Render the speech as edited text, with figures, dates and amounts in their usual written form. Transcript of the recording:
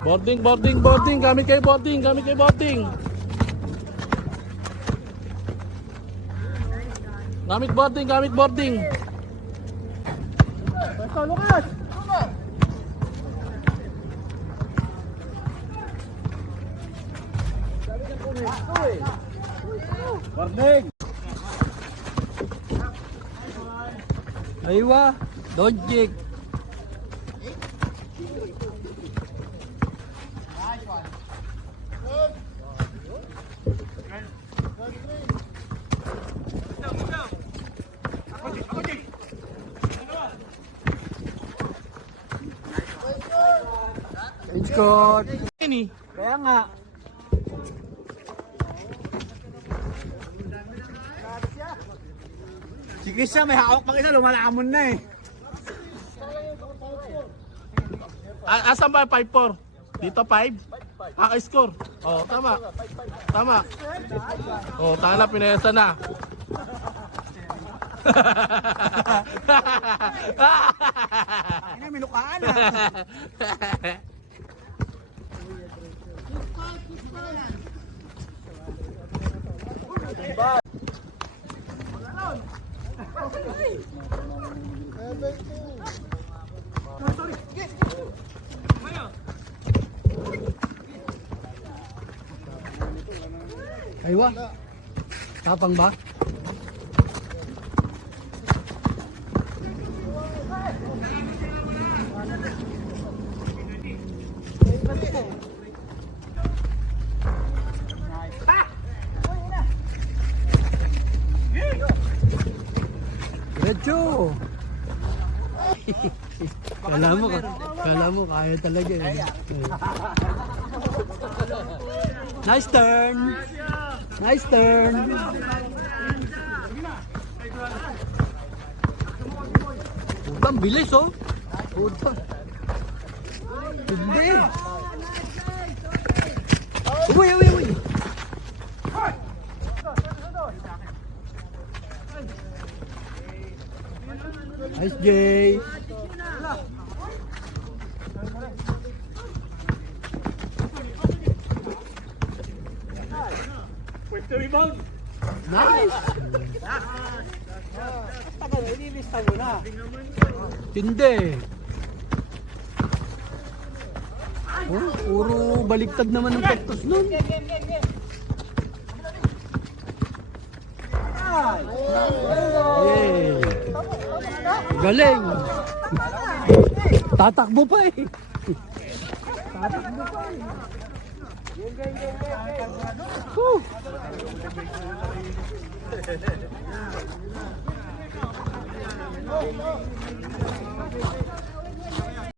Boarding, boarding, boarding. Gamit kayo boarding, gamit kayo boarding. Gamit boarding, gamit boarding. Basta, Lucas! Boarding! Aywa, dodging. Good. Ini. Kaya nga. Si Krisha may hawak pang isa, lumalamon na eh. Asan ba 5-4? Dito 5? Score. Oh, tama. Tama. Oh, tama, pinesa na. Ini may lukaan ah. Aywa. Tapang ba? Diretso. Kala mo kaya talaga eh. Nice turn. Nice turn. Putang bilis oh. Puta. Hindi. Uy, uy, uy. Nice, Jay. Nice. Tagal, ililista mo na. Tindi. Oh, puro baliktad naman ng cactus nun. Yay. Galing. Tatakbo pa eh. Tatakbo pa eh. Woo.